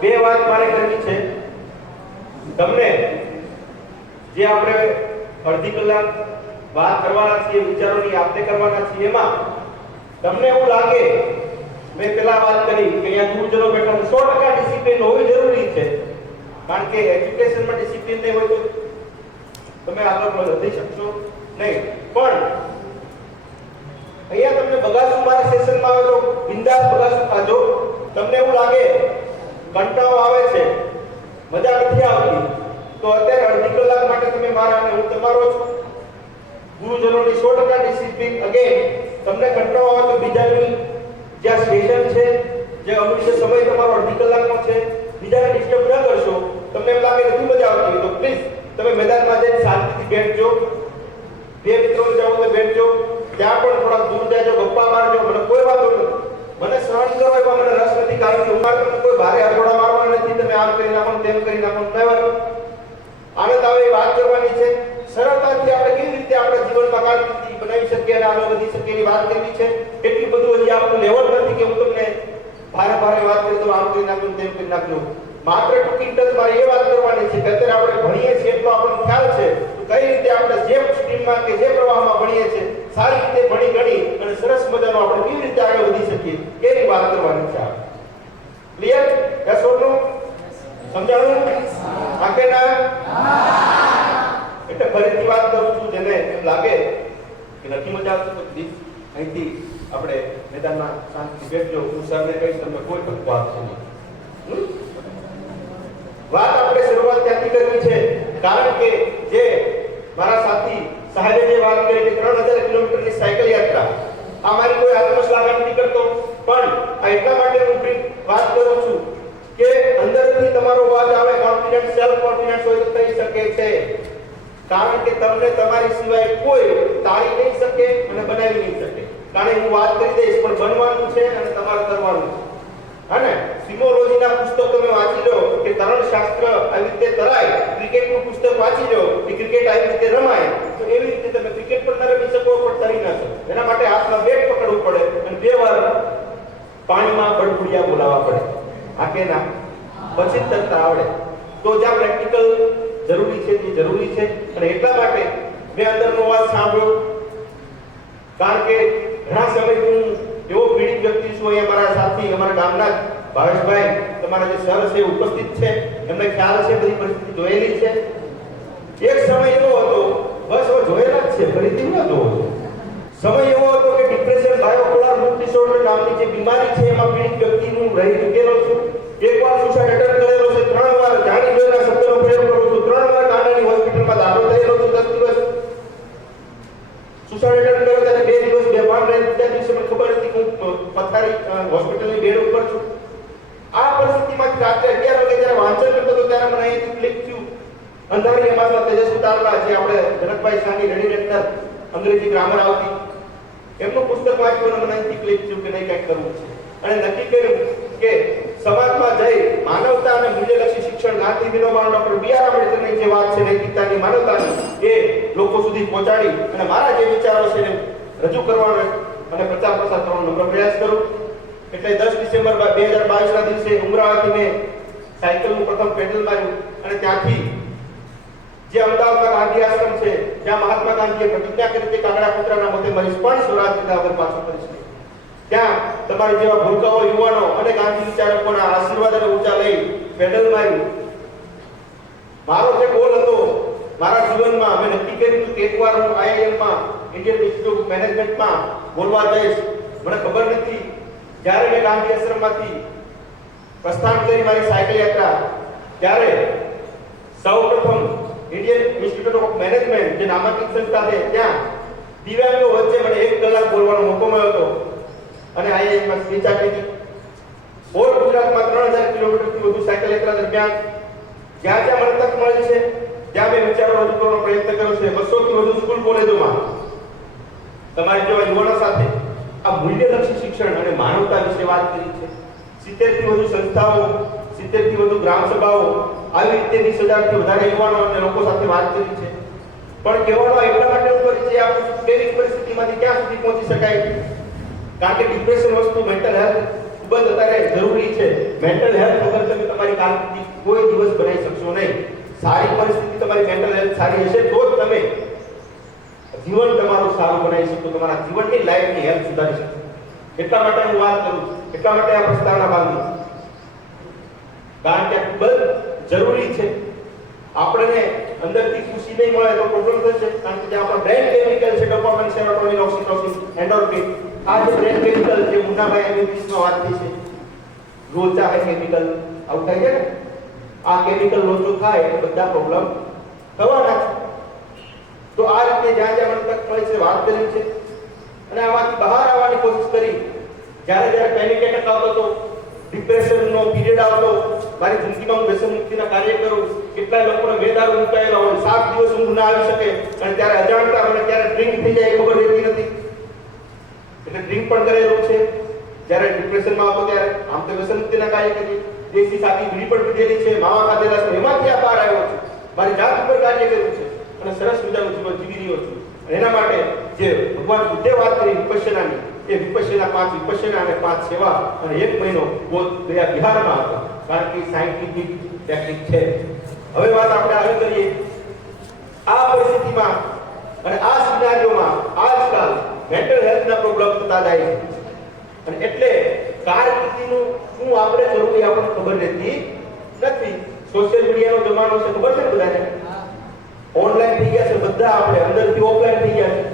બે વાત મારે કરવી છે. તમને જે આપણે અડધી કલાક વાત કરવાના છીએ, વિચારોની આપલે કરવાના છીએ, એમાં તમને એવું લાગે, મેં પેલા વાત કરી કે અહીંયા ગુરુજનો બેઠા 100% ડિસિપ્લિન હોવી જરૂરી છે, કારણ કે એજ્યુકેશનમાં ડિસિપ્લિન નહીં હોય તો તમે આગળ વધી શકશો નહીં. પણ અહીંયા તમને બગાસું મારા સેશનમાં આવે તો બિંદાસ બગાસું ખાજો. તમને એવું લાગે કંટાળો આવે છે, મજા નથી આવતી, તો અત્યારે અડધી કલાક માટે તમે મારા અને હું તમારો છું. ગુરુજનોની 100% ડિસિપ્લિન. અગેન તમને કંટાળો આવે તો બીજાની જ્યાં સ્ટેશન છે, જે અમૂલ્ય સમય તમારો અડધી કલાકનો છે, બીજાને ડિસ્ટર્બ ન કરશો. તમને એમ લાગે નથી મજા આવતી તો પ્લીઝ તમે મેદાનમાં જઈને શાંતિથી બેઠજો. બે મિત્રો જાઓ તો બેઠજો, ત્યાં પણ થોડા દૂર જાજો, ગપ્પા મારજો, મને કોઈ વાંધો નથી. મને સહન કરો એમાં મને રસ નથી, કારણ કે ઉમાર તમને કોઈ ભારે હથોડા મારવાના નથી. તમે આમ કરી નાખો તેમ કરી નાખો, નેવર. આનંદ આવે એ વાત કરવાની છે. સરળતાથી આપણે કેવી રીતે આપણા જીવનમાં કારકિર્દી બનાવી શકીએ અને આગળ વધી શકીએ એની વાત કરવી છે. એટલી બધું હજી આપણું લેવલ નથી કે હું તમને ભારે વાત કરી દઉં, આમ કરી નાખું તેમ કરી નાખું. માત્ર ટૂંકી ટચમાં એ વાત કરવાની છે કે અત્યારે આપણે ભણીએ છીએ એટલો આપણને ખ્યાલ છે તો કઈ રીતે આપણે જે સ્ટ્રીમમાં કે જે પ્રવાહમાં ભણીએ છીએ સારી રીતે ભણી ગણી અને સરસ મજાનો આપણે કેવી રીતે આગળ વધી શકીએ એની વાત કરવાની છે. ક્લિયર? યસ ઓર નો? સમજાણું? હા કે ના? એટલે ફરીથી વાત કરું છું, જેને એમ લાગે કે નથી મજા આવતી તો પ્લીઝ અહીંથી આપણે મેદાનમાં શાંતિથી બેઠજો. હું સરને કહીશ, તમને કોઈ તકલીફ આપશે નહીં. વાત આપણે શરૂઆત ત્યાંથી કરવી છે, કારણ કે જે મારા સાથી સાહેબે જે વાત કરી કે 3000 કિલોમીટરની સાયકલ યાત્રા, આ મારી કોઈ આત્મશ્લાઘન નથી કરતો, પણ આ એટલા માટે હું વાત કરું છું કે અંદરથી તમારો અવાજ આવે, કોન્ફિડન્સ, સેલ્ફ કોન્ફિડન્સ હોય તો થઈ શકે છે. કારણ કે તમને તમારી સિવાય કોઈ તાળી નહીં શકે અને બનાવી નહીં શકે. કારણ કે હું વાત કરી દઈશ પણ બનવાનું છે અને તમારે કરવાનું છે. અને સિમોલોજીના પુસ્તક તમે વાંચી લો કે તરણ શાસ્ત્ર આવી રીતે તરાય, ક્રિકેટનું પુસ્તક વાંચી લો કે ક્રિકેટ આવી રીતે રમાય, તો એવી રીતે તમે ક્રિકેટ પણ ન રમી શકો પણ તરી ન શકો. એના માટે હાથમાં બેટ પકડવું પડે અને 2 વાર પાણીમાં બડબુડિયા બોલાવવા પડે. આ કે ના? પછી તરતા આવડે. તો જ્યાં પ્રેક્ટિકલ જરૂરી છે તે જરૂરી છે. અને એટલા માટે મેં અંદરનો અવાજ સાંભળ્યો, કારણ કે ઘણા સમયથી હું એવો પીડિત વ્યક્તિ છું. અહીંયા મારા સાથી, અમારા ગામના ભાવેશભાઈ, તમારા જે સર છે ઉપસ્થિત છે, એમને ખ્યાલ છે, બધી પરિસ્થિતિ જોયેલી છે. એક સમય એવો હતો, બસ હવે જોયેલા જ છે, ફરીથી ન જોવો. સમય એવો હતો કે ડિપ્રેશન, બાયોપોલર મૂડ ડિસઓર્ડર નામની જે બીમારી છે એમાં પીડિત વ્યક્તિ હું રહી ચૂકેલો છું. એકવાર સુસાઇડ અટેમ્પ્ટ કરેલો છે, 3 વાર જાણી જોઈના શબ્દનો પ્રયોગ કરું છું, 3 વાર કાંડાની હોસ્પિટલમાં દાખલ થયેલો છું. 10 દિવસ સુસાઇડ અટેમ્પ્ટ કર્યો ત્યારે 2 દિવસ બેભાન રહી. બીજા દિવસે મને ખબર હતી કે હું પથારી હોસ્પિટલની બેડ ઉપર છું. આ પરિસ્થિતિમાં રાત્રે 11 વાગે જ્યારે વાંચન કરતો હતો ત્યારે મને અહીંથી ક્લિક થયું. અંધારી એમાં તેજસ્વી તારલા, જે આપણે જનકભાઈ સાની રેડી લેક્ચર અંગ્રેજી ગ્રામર આવતી, એમનું પુસ્તક વાંચ્યું અને મને અહીંથી ક્લિક થયું કે નહીં કંઈક કરવું છે. અને નક્કી કર્યું કે સમાજમાં જઈ માનવતા અને મૂલ્યલક્ષી શિક્ષણ, ગાંધી વિનોબા ડોક્ટર બી.આર. આંબેડકરની જે વાત છે નૈતિકતાની, માનવતાની, એ લોકો સુધી પહોંચાડી અને મારા જે વિચારો છે એને રજૂ કરવાનો અને પ્રચાર પ્રસાર કરવાનો નમ્ર પ્રયાસ કરું. એટલે 10 ડિસેમ્બર 2022 ના દિવસે ઉમરાવતી મેં સાયકલનું પ્રથમ પેડલ માર્યું અને ત્યાંથી જે અમદાવાદમાં ગાંધી આશ્રમ છે, જ્યાં મહાત્મા ગાંધીએ પ્રતિજ્ઞા કરી હતી કાગડા કૂતરાના મોતે મરીશ પણ સ્વરાજ લીધા વગર પાછો કરીશ નહીં, ત્યાં તમારી જેવા ભૂલકાઓ, યુવાનો અને ગાંધી વિચારકોના આશીર્વાદ અને ઊંચા લઈ પેડલ માર્યું. મારો જે ગોલ હતો મારા જીવનમાં, મેં નક્કી કર્યું હતું કે એકવાર હું આઈઆઈએમમાં, ઇન્ડિયન ઇન્સ્ટિટ્યૂટ ઓફ મેનેજમેન્ટમાં બોલવા જઈશ. મને ખબર નથી, જ્યારે મેં ગાંધી આશ્રમમાંથી પ્રસ્થાન કરી મારી સાયકલ યાત્રા, ત્યારે સૌપ્રથમ ઇન્ડિયન ઇન્સ્ટિટ્યૂટ ઓફ મેનેજમેન્ટ, જે નામાંકિત સંસ્થા છે, ત્યાં દિવ્યાંગો વચ્ચે મને 1 કલાક બોલવાનો મોકો મળ્યો હતો અને આઈઆઈએમમાં સ્પીચ આપી હતી. ઓલ ગુજરાતમાં 3000 કિલોમીટરથી વધુ સાયકલ યાત્રા દરમિયાન જ્યાં જ્યાં મને તક મળી છે ત્યાં મેં વિચારો રજૂ કરવાનો પ્રયત્ન કર્યો છે. 200 થી વધુ સ્કૂલ કોલેજોમાં તમારી જેવા યુવાનો સાથે આ મૂલ્યલક્ષી શિક્ષણ અને માનવતા વિશે વાત કરી છે. 70 થી વધુ સંસ્થાઓ, 70 થી વધુ ગ્રામ સભાઓ, આવી રીતે 20,000 થી વધારે યુવાનો અને લોકો સાથે વાત કરી છે. પણ કહેવાનો એટલા માટે ઉપર છે, આપણે દૈનિક પરિસ્થિતિમાંથી ક્યાં સુધી પહોંચી શકાય, કારણ કે ડિપ્રેશન વસ્તુ, મેન્ટલ હેલ્થ ખૂબ જ અત્યારે જરૂરી છે. મેન્ટલ હેલ્થ વગર તમે તમારી તમારી કારકિર્દી કોઈ દિવસ બનાવી શકશો નહીં. સારી પરિસ્થિતિ, તમારી મેન્ટલ હેલ્થ સારી હશે તો જ તમે જીવન તમારું સારું બનાવી શકો, તમારા જીવનની લાઈફની હેલ્થ સુધારી શકો. એટલા માટે હું વાત કરું છું, એટલા માટે આ પ્રસ્તાવના બાંધી, કારણ કે ખૂબ જ જરૂરી છે. આપણને અંદરથી ખુશી નહીં મળે તો પ્રોબ્લેમ થશે, કારણ કે જે આપણા બ્રેન કેમિકલ છે ડોપામાઇન, સેરોટોનિન, ઓક્સિટોસિન, એન્ડોર્ફિન, આ જે બ્રેન કેમિકલ જે મુન્નાભાઈ એમબીબીએસમાં વાત થઈ છે, લોચા હે કેમિકલ આવું થાય છે ને, આ કેમિકલ લોચો થાય એટલે બધા પ્રોબ્લેમ થવાના છે. તો આ રીતે જ્યાં જ્યાં મને તક મળી છે વાત કરી છે અને આમાંથી બહાર આવવાની કોશિશ કરી. જ્યારે પેનિક એટેક આવતો હતો, ડિપ્રેશનનો પીરિયડ આવતો, મારી જિંદગીમાં હું વ્યસન મુક્તિના કાર્ય કરું, કેટલાય લોકોને વેદારૂ મુકાયેલા હોય, 7 દિવસ ઊંઘ ના આવી શકે અને ત્યારે અજાણતા મને ત્યારે ડ્રિંક થઈ જાય એ ખબર રહેતી નથી, એટલે ડ્રિંક પણ કરેલું છે. જ્યારે ડિપ્રેશનમાં આવતો ત્યારે આમ તો વ્યસન મુક્તિના કાર્ય કરીએ, દેશી સાદી બીડી પણ પીધેલી છે, માવા ખાધેલા છે, એમાંથી આ બહાર આવ્યો છું, મારી જાત ઉપર કાર્ય કર્યું છે અને સરસ મજાનું જીવન જીવી રહ્યો છું. એના માટે જે ભગવાન બુદ્ધે વાત કરી વિપશ્યનાની, એ વિપશ્યના 5 વિપશ્યના અને 5 સેવા અને 1 મહિનો બોધ ગયા બિહારમાં હતો, કારણ કે સાયન્ટિફિક ટેકનિક છે. હવે વાત આપણે આવી કરીએ આ પરિસ્થિતિમાં અને આ સિનારીઓમાં આજકાલ મેન્ટલ હેલ્થના પ્રોબ્લેમ થતા જાય છે અને એટલે કારકિર્દીનું શું આપણે જરૂરી આપણને ખબર રહેતી નથી. સોશિયલ મીડિયાનો જમાનો છે, ખબર છે બધાને, ઓનલાઈન થઈ ગયા છે બધા, આપણે અંદરથી ઓફલાઈન થઈ ગયા છે,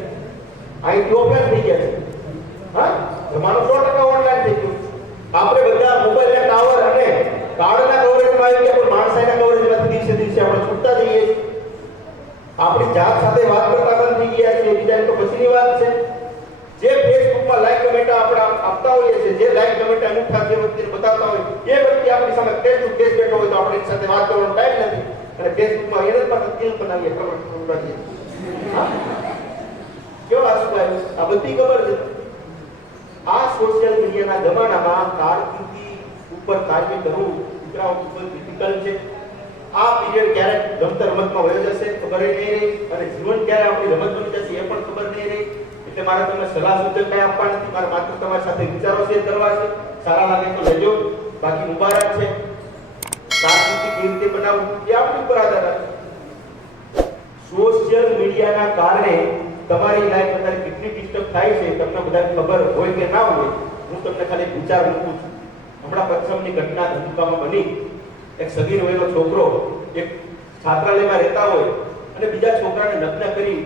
અહીંથી ઓફલાઈન થઈ ગયા છે. હા, જમાનો 100% ઓનલાઈન થઈ ગયો. આપણે બધા મોબાઈલના ટાવર અને કાર્ડના કવરેજમાં આવી ગયા, પણ માણસાઈના કવરેજમાંથી દિવસે દિવસે આપણે છૂટતા જઈએ છીએ. આપણી જાત સાથે વાત કરતા બંધ થઈ ગયા છે, બીજાની તો પછીની વાત છે. જે ફેસબુકમાં લાઈક કમેન્ટ આપણે આપતા હોઈએ છીએ, જે લાઈક કમેન્ટ અમુકતા જે વ્યક્તિને બતાવતા હોય, એ વ્યક્તિ આપણી સામે ફેસ ટુ ફેસ બેઠો હોય તો આપણે એની સાથે વાત કરવાનો ટાઈમ નથી અને ફેસબુકમાં એને પણ તીલ બનાવીએ, ખબર પડીએ. કેવા શું આવ્યું આ બધી ખબર છે. આ સોશિયલ મીડિયાના જમાનામાં કારકિર્દી ઉપર કાર્ય કરવું દીકરાઓ ખૂબ જ ડિફિકલ્ટ છે. આ પીરિયડ ક્યારેક રમત રમતમાં વયો જશે ખબર નહીં રહી અને જીવન ક્યારે આપણી રમત બની જશે એ પણ ખબર નહીં રહી. એટલે મારે તમને સલાહ સૂચન કઈ આપવા નથી, મારે માત્ર તમારી સાથે વિચારો શેર કરવા છે. સારા લાગે તો લેજો, બાકી મુબારક છે. કારકિર્દી કેવી રીતે બનાવવું એ આપણી ઉપર આધાર રાખે. સોશિયલ મીડિયાના કારણે તમારી લાઈફ અંદર કેટલી ડિસ્ટર્બ થાય છે તમને બધાને ખબર હોય કે ના હોય, હું તમને ખાલી વિચાર મૂકું છું. હમણાં પચ્છમની ઘટના ધંધુકામાં બની. એક સગીર વયનો છોકરો એક છાત્રાલયમાં રહેતા હોય અને બીજા છોકરાને નગ્ન કરી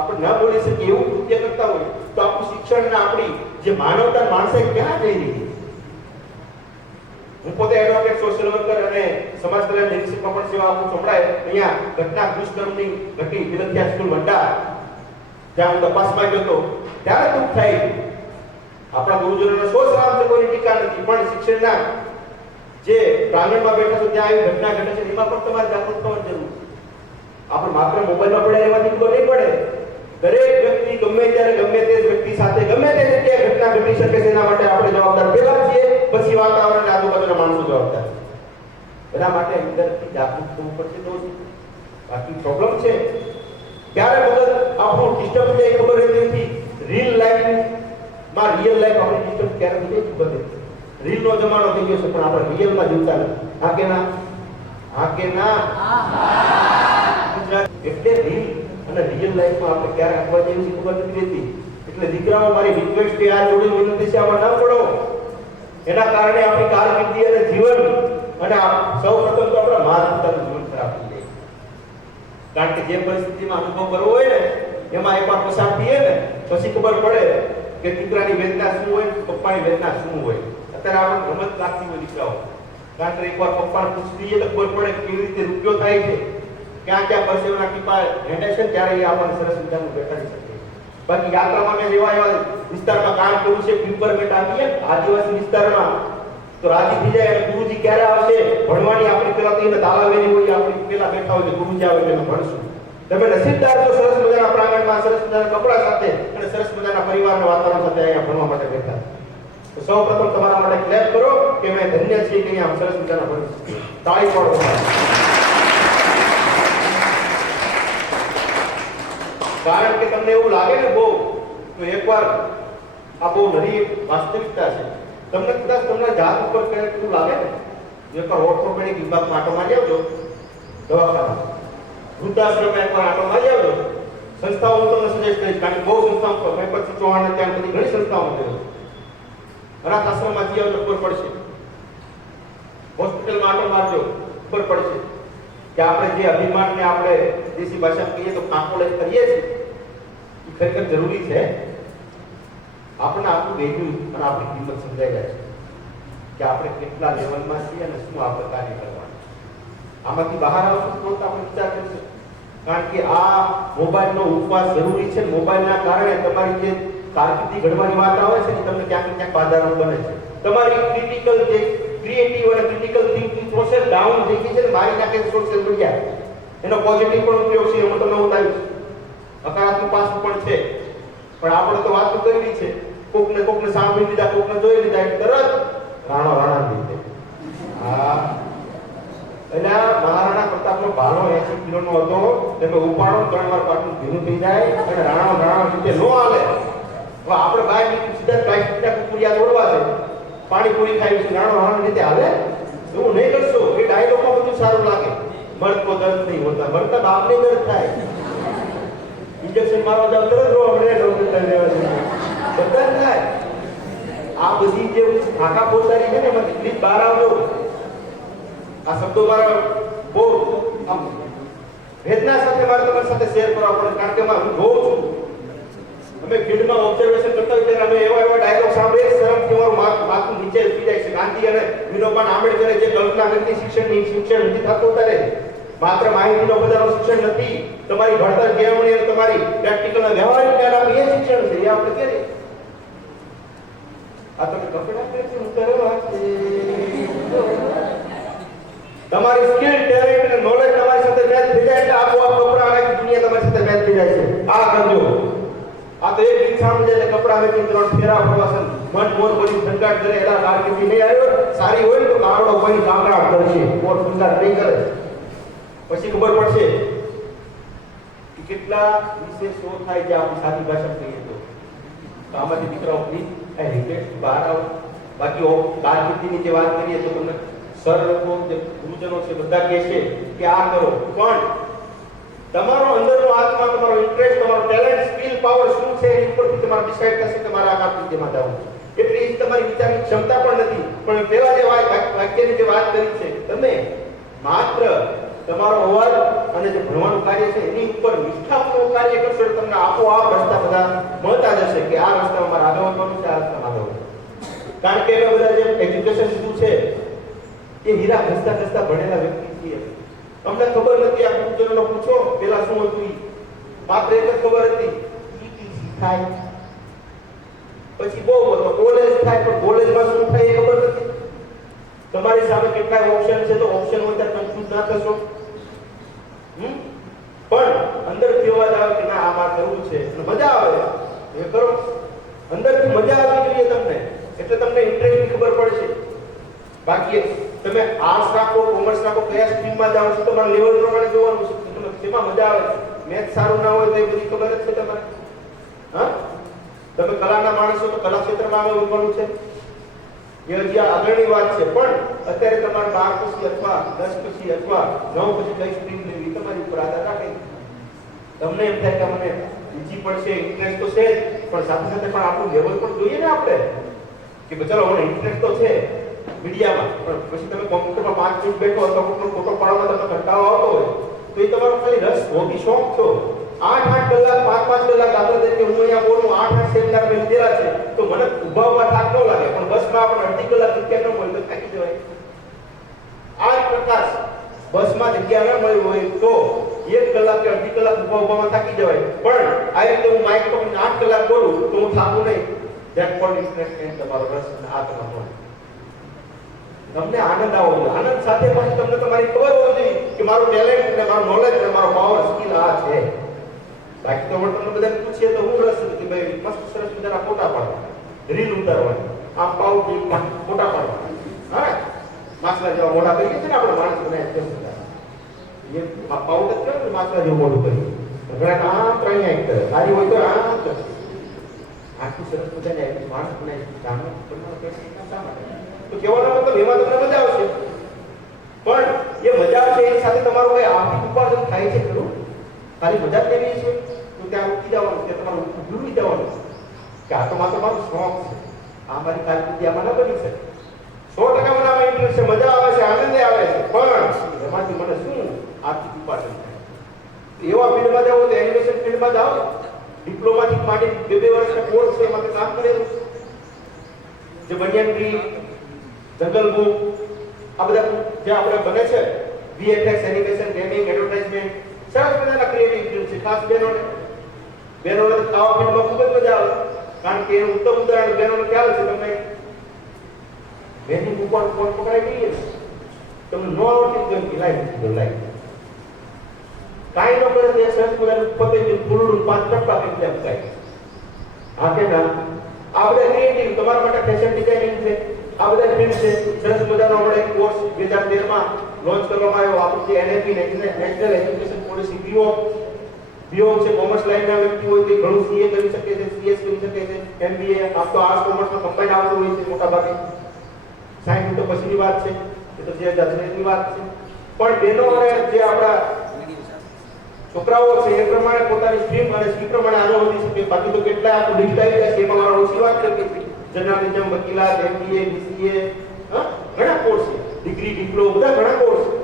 આપણે ન બોલી શકીએ એવું કૃત્ય કરતા હોય તો આપણું શિક્ષણ ને આપણી જે માનવતા માણસે ક્યાં જઈ રહી? હું પોતે એડવોકેટ, સોશિયલ વર્કર અને સમાજ કલ્યાણ નિરીક્ષકમાં પણ સેવા આપું છું. હમણાં અહીંયા ઘટના દુષ્કર્મની ઘટી વિલંબિયા સ્કૂલ વંડા, જ્યાં હું તપાસમાં ગયો હતો ત્યારે દુઃખ થાય. આપણા ગુરુજનોને સો સલામ છે, કોઈ ટીકા નથી, પણ શિક્ષણના જે પ્રાંગણમાં બેઠા છો ત્યાં આવી ઘટના ઘટે છે એમાં પણ તમારે જાગૃત થવાની જરૂર છે. આપણે માત્ર મોબાઈલમાં પડ્યા રહેવાથી ખબર નહીં પડે. દરેક વ્યક્તિ ગમે ત્યારે ગમે તે વ્યક્તિ સાથે ગમે તે જગ્યાએ ઘટના ઘટી શકે છે, એના માટે આપણે જવાબદાર પહેલા છીએ, પછી વાતાવરણ અને આજુબાજુના માણસો જવાબદાર. એના માટે અંદરથી જાગૃત થવું પડશે. તો બાકી પ્રોબ્લેમ છે ક્યારે મગજ આપણું ડિસ્ટર્બ થાય ખબર નથી. રીલ લાઈફમાં રિયલ લાઈફ આપણી ડિસ્ટર્બ ક્યારે થઈ ખબર નથી. રીલ નો જમાનો થઈ ગયો છે પણ આપણે રિયલમાં જીવતા નથી. હા કે ના? હા કે ના? એટલે રીલ અને રિયલ લાઈફમાં આપણે ક્યારે આપવા જેવી છે ખબર નથી રહેતી. એટલે દીકરાઓ, મારી રિક્વેસ્ટ છે, આ જોડી વિનંતી છે, આમાં ના પડો. એના કારણે આપણી કારકિર્દી અને જીવન અને સૌપ્રથમ તો આપણા માતા-પિતાનું જીવન ખરાબ થઈ જાય. કારણ કે જે પરિસ્થિતિમાં અનુભવ કરવો હોય ને એમાં એકવાર પસાર થઈએ ને પછી ખબર પડે કે દીકરાની વેદના શું હોય, પપ્પાની વેદના શું હોય. અત્યારે આપણે રમત લાગતી હોય દીકરાઓ, કારણ કે એકવાર પપ્પાને પૂછીએ તો ખબર પડે કેવી રીતે રૂપિયો થાય છે, ક્યાં ક્યાં પરસેવના ટીપા હેંડે છે, ત્યારે એ આપણને સરસ મજાનું બેઠાડી શકે. બાકી યાત્રામાં મેં એવા વિસ્તારમાં કામ કર્યું છે, પિમ્પરમેન્ટ આપીએ આદિવાસી વિસ્તારમાં, તો રાજી થઈ જાય અને ગુરુજી ક્યારે આવશે ભણવાની આપણી પેલા તો એને તાલાવેલી હોય, આપણી પેલા બેઠા હોય કે ગુરુજી આવે એટલે ભણશું. તમે નસીબદાર છો, સરસ મજાના પ્રાંગણમાં સરસ મજાના કપડા સાથે અને સરસ મજાના પરિવારના વાતાવરણ સાથે અહીંયા ભણવા માટે બેઠા. તો સૌપ્રથમ તમારા માટે ક્લેપ કરો કે મેં ધન્ય છીએ કે અહીંયા સરસ મજાના ભણી. તાળી પાડો. કારણ કે તમને એવું લાગે ને બહુ, તો એકવાર આ બહુ નરી વાસ્તવિકતા છે. તમને કદાચ તમને જાત ઉપર ક્યારેક એવું લાગે ને એકવાર ઓર્થોપેડિક વિભાગમાં આટો મારી આવજો, દવાખાના વૃદ્ધાશ્રમમાં એકવાર આટો મારી આવજો. સંસ્થાઓ હું તમને સજેસ્ટ કરીશ, કારણ કે બહુ સંસ્થાઓ મેં પછી ચૌહાણ ત્યાં બધી ઘણી સંસ્થાઓ છે. અનાથ આશ્રમમાં જઈ આવજો, ખબર પડશે. હોસ્પિટલમાં આટો મારજો, ખબર પડશે કે આપણે જે અભિમાનને આપણે દેશી ભાષામાં કહીએ તો કાંકોલેજ કરીએ છીએ એ ખરેખર જરૂરી છે. આપણને આપણું વેલ્યુ અને આપણી કિંમત સમજાઈ જાય છે કે આપણે કેટલા લેવલમાં છીએ અને શું આપણે કાર્ય કરવાનું. આમાંથી બહાર આવશું તો આપણે વિચાર કરીશું, કારણ કે આ મોબાઈલનો ઉપવાસ જરૂરી છે. મોબાઈલના કારણે તમારી જે કારકિર્દી ઘડવાની વાત આવે છે ને તમને ક્યાંક ને ક્યાંક બાધારૂપ બને છે. તમારી ક્રિટિકલ જે ક્રિએટિવ અને ક્રિટિકલ થિંકિંગ પ્રોસેસ ડાઉન થઈ ગઈ છે ને, મારી નાખે સોશિયલ મીડિયા. એનો પોઝિટિવ પણ ઉપયોગ છે, હું તમને બતાવીશ. હકારાત્મક પાસું પણ છે, પણ આપણે તો વાત કરવી છે. કોકને સાંભળી લીધા, કોકને જોઈ લીધા એટલે તરત રાણા દીધે. હા, એટલે મહારાણા પ્રતાપનો ભાલો 80 કિલોનો હતો, તમે ઉપાડો 3 વાર પાટું ભીનું થઈ જાય અને રાણા રીતે નો હાલે. હવે આપણે બહાર નીકળી સીધા પ્લાસ્ટિકના કુકુરિયા તોડવા છે, પાણીપુરી ખાઈ છે, રાણા રીતે હાલે. એવું નહીં કરશો. એ ડાયલોગમાં બધું સારું લાગે. મર્દ કો દર્દ નહીં હોતા, મરતા બાપને દર્દ થાય. ઇન્જેક્શન મારવા જાવ તરત રો આપણે ડોક્ટર લેવા જોઈએ, બધા થાય. આ બધી જે આખા પોતાની છે ને એમાંથી પ્લીઝ બહાર આવજો. આ શબ્દો મારા બહુ વેદના સાથે મારે તમારી સાથે શેર કરવા પડે, કારણ કે હું જોઉં છું. અમે ફિલ્ડમાં ઓબ્ઝર્વેશન કરતા હોય ત્યારે અમે એવા ડાયલોગ સાંભળીએ, શરમથી મારું માથું નીચે ઉતરી જાય છે. ગાંધી અને વિનોબા આંબેડકરે જે કલ્પના કરી શિક્ષણ નથી થતું ત્યારે માત્ર માહિતીનો બધાનો શિક્ષણ નથી, તમારી ભણતર કેળવણી અને તમારી પ્રેક્ટિકલ અને વ્યવહારિક જ્ઞાન આપે એ શિક્ષણ છે. એ આપણે કરીએ. આ તમે કપડા પહેરીને ઉતરવા છે. તમારી સ્કિલ, ટેલેન્ટ અને નોલેજ તમારી સાથે મેચ થઈ જાય એટલે આપોઆપ કપડા અને દુનિયા તમારી સાથે મેચ થઈ જાય છે. આ કરજો. આ તો એક ગીત સાંભળે એટલે કપડા વેચીને 3 ફેરા પ્રવાસન મન મોર બની સંગાટ કરે. એલા કારકિર્દી નહીં આવ્યો સારી હોય તો કારડો કોઈ કાંગડા કરશે, મોર સંગાટ નહીં કરે. પછી ખબર પડશે કે કેટલા વિશેષો થાય છે આપણી સાદી ભાષા કહીએ તો. આમાંથી દીકરાઓ પ્લીઝ આ રિક્વેસ્ટ બહાર આવો. બાકી કારકિર્દીની જે વાત કરીએ તો તમને સર લોકો જે ગુરુજનો છે બધા કહે છે કે આ કરો, પણ તમારો અંદરનો આત્મા, તમારો ઇન્ટરેસ્ટ, તમારો ટેલેન્ટ, સ્કિલ, પાવર શું છે એ ઉપરથી તમારે ડિસાઈડ થશે કે મારે આ કારકિર્દીમાં જવું. એટલી તમારી વિચારની ક્ષમતા પણ નથી. પણ પેલા જે વાક્યની જે વાત કરી છે, તમે માત્ર તમારો અવાજ અને જે ભણવાનું કાર્ય છે એની ઉપર નિષ્ઠાપૂર્વક કાર્ય કરશો એટલે તમને આપોઆપ રસ્તા બધા મળતા જશે કે આ રસ્તામાં મારે આગળ વધવાનું છે, આ રસ્તામાં આગળ વધવાનું. કારણ કે એવા બધા જે એજ્યુકેશન લીધું છે એ હીરા ઘસતા ભણેલા વ્યક્તિ છીએ. અમને ખબર નથી. આ ગુરુજનોને પૂછો પેલા શું હતું. માત્ર એક જ ખબર હતી, ઈટીસી થાય, પછી બહુ બધો કોલેજ થાય, પણ કોલેજમાં શું થાય એ ખબર નથી. તમારી સામે કેટલાય ઓપ્શન છે તો ઓપ્શન હોય ત્યારે કન્ફ્યુઝ ના થશો. પણ અંદરથી અવાજ આવે કે ના આ મારે કરવું છે અને મજા આવે એ કરો. અંદરથી મજા આવવી જોઈએ તમને, એટલે તમને ઇન્ટરેસ્ટની ખબર પડશે. બાકી તમે આર્ટ્સ રાખો, કોમર્સ રાખો, કયા સ્ટ્રીમમાં જાઓ છો તમારા લેવલ પ્રમાણે જોવાનું છે. તમે શેમાં મજા આવે છે. મેથ સારું ના હોય તો એ બધી ખબર જ છે તમારે. હા, તમે કલાના માણસો તો કલા ક્ષેત્રમાં આગળ વધવાનું છે. એ હજી આગળની વાત છે. પણ અત્યારે તમારે 12 પછી અથવા 10 પછી અથવા 9 પછી કઈ સ્ટ્રીમ લેવી તમારી ઉપર આધાર રાખે. તમને એમ થાય કે મને રુચિ પડશે, ઇન્ટરેસ્ટ તો છે જ, પણ સાથે સાથે પણ આપણું લેવલ પણ જોઈએ ને આપણે કે ચલો મને ઇન્ટરેસ્ટ તો છે મીડિયામાં, પણ પછી તમે કોમ્પ્યુટરમાં 5 મિનિટ બેઠો અથવા કોઈ ફોટો પાડવામાં તમને કંટાળો આવતો હોય તો એ તમારો ખાલી રસ, હોબી, શોખ છો. 8-8 કલાક 5-5 કલાક દાખલા તરીકે હું અહીંયા બોલું 8-8 સેમિનાર મેં લીધેલા છે તો મને ઉભાવવા થાક ન લાગે, પણ બસમાં આપણે અડધી કલાક જગ્યા ન મળે તો થાકી જવાય. આ જ પ્રકાર બસમાં જગ્યા ન મળી હોય તો 1 કલાક કે અડધી કલાક ઉભાવવામાં થાકી જવાય. પણ આ રીતે હું માઇક પકડીને 8 કલાક બોલું તો હું થાકું નહીં. ધેટ કોલ્ડ ઇન્ટરેસ્ટ એન્ડ તમારો રસ અને આ તમારો તમને આનંદ આવવો જોઈએ. આનંદ સાથે પછી તમને તમારી ખબર હોવી જોઈએ કે મારું ટેલેન્ટ અને મારું નોલેજ અને મારો પાવર સ્કિલ આ છે. બાકી તો તમને બધાને પૂછીએ તો હું રસ નથી ભાઈ મસ્ત સરસ મજાના ફોટા પાડવા, રીલ ઉતારવાની, આમ પાઉટ ફોટા પાડવા. હા, માછલા જેવા મોઢા કરી છે ને આપણે માણસ બનાવ્યા છે બધા. એ પાઉટ જ કરે ને માછલા જેવું મોઢું કરી. ઘણા આમ ત્રણ એક્ટ કરે, સારી હોય તો આમ કરશે. આખી સરસ મજાની એક્ટ માણસ બનાવી ગામમાં બનાવ કે શા માટે તો કહેવાનો મતલબ એમાં તમને મજા આવશે. પણ એ મજા છે એની સાથે તમારું કઈ આર્થિક ઉપાર્જન થાય છે ખરું? ખાલી મજા જ લેવી છે તો ત્યાં રૂકી જવાનું, ત્યાં તમારું ભૂલી જવાનું કે આ તો મારો શોખ છે, આ મારી કારકિર્દી આમાં ન બની શકે. 100% મને આમાં ઇન્ટરેસ્ટ છે, મજા આવે છે, આનંદ આવે છે, પણ એમાંથી મને શું આર્થિક ઉપાર્જન થાય? એવા ફિલ્ડમાં જાઓ તો એનિમેશન ફિલ્ડમાં જાઓ, ડિપ્લોમાથી માંડી 2 વર્ષના કોર્સ છે એમાં કામ કરેલું જે બનિયન ટ્રી, જંગલ બુક, આ બધા જે આપણે બને છે VFX, એનિમેશન, ગેમિંગ, એડવર્ટાઇઝમેન્ટ, સરસ મજાના ક્રિએટિવ ફિલ્ડ છે. ખાસ બહેનોને આવા ફિલ્ડમાં ખૂબ જ મજા આવે, કારણ કે એનું ઉત્તમ ઉદાહરણ બહેનોને ખ્યાલ છે. તમે બહેનની ઉપર ફોન પકડાઈ ગઈ તમને નો આવડતી ગઈ લાઈફ કાંઈ ન કરે તે સરસ મજાનું પતંગ ફૂલડું 5 ટપકા કરી આપે. હા કે ના? આ બધા ક્રિએટિવ તમારા માટે ફેશન ડિઝાઇનિંગ છે, આ બધા ફિલ્ડ છે. સરસ મજાનો આપણે કોર્સ 2013 માં લોન્ચ કરવામાં આવ્યો. આપણું જે NAP national education policy BO છે. કોમર્સ લાઈનના વ્યક્તિ હોય તે ઘણું CA કરી શકે છે, CS કરી શકે છે, MBA. આપ તો આર્ટ્સ કોમર્સમાં કમ્બાઈન આવતું હોય છે મોટા ભાગે. સાયન્સ તો પછીની વાત છે, એ તો જે જજમેન્ટની વાત છે. પણ બેનો અને જે આપણા છોકરાઓ છે એ પ્રમાણે પોતાની સ્ટ્રીમ અને સ્કીલ પ્રમાણે આગળ વધી શકે. બાકી તો કેટલા આપણું ડિજિટલાઇઝ છે એમાં મારો ઓછી વાત કરી હતી. જર્નાલિઝમ, વકીલાત, MBA, BCA, ઘણા કોર્સ છે, ડિગ્રી, ડિપ્લોમા, બધા ઘણા કોર્સ છે.